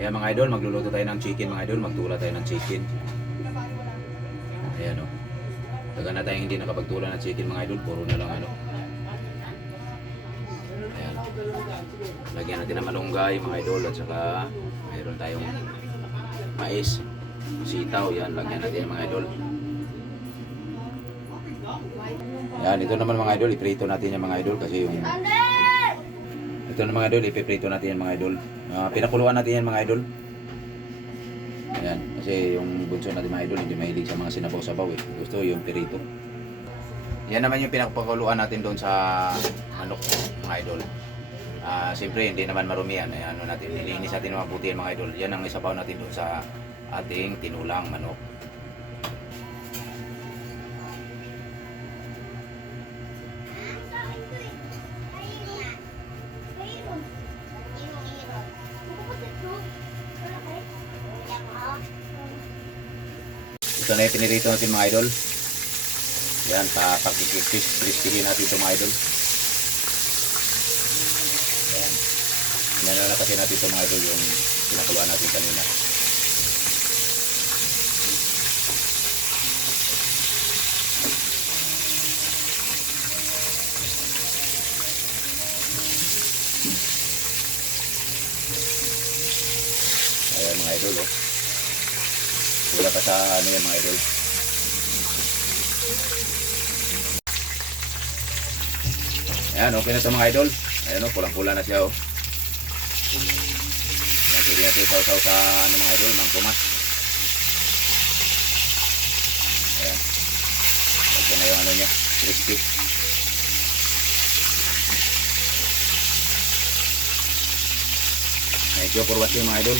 Ayan mga idol, magluluto tayo ng chicken mga idol. Magtula tayo ng chicken. Ayan o. Taga na tayong hindi nakapagtula ng chicken mga idol. Puro na lang ano. Ayan. Lagyan natin ng malunggay mga idol. At saka mayroon tayong mais. Sitaw. Yan. Lagyan natin mga idol. Yan. Ito naman mga idol. Iprito natin yung mga idol. Kasi yung... Ito na mga idol. Ipiprito natin yung mga idol. Pinakuluan natin yan mga idol. Ayan, kasi yung bunso natin mga idol hindi mahilig sa mga sinabaw-sabaw eh. Gusto yung pirito. Yan naman yung pinakapakuluan natin doon sa manok mga idol. Siyempre hindi naman marumi yan. Ano natin, nilinis natin mabuti yan mga idol. Yan ang isabaw natin doon sa ating tinulang manok. Ito na yung pinirito natin mga idol. Yan, pag-crispy natin ito mga idol. Yan. Nanalakasin natin ito mga idol yung pinakuluan natin kanina. Ayan mga idol oh. Wala pa sa ano yan mga idol. Ayan, okay na ito mga idol. Ayan o, pulang-pula na siya o. Ayan, pwede natin sausaw sa ano mga idol, ng kumas. Ayan. Okay na yung ano niya, crispy. Thank you for watching mga idol.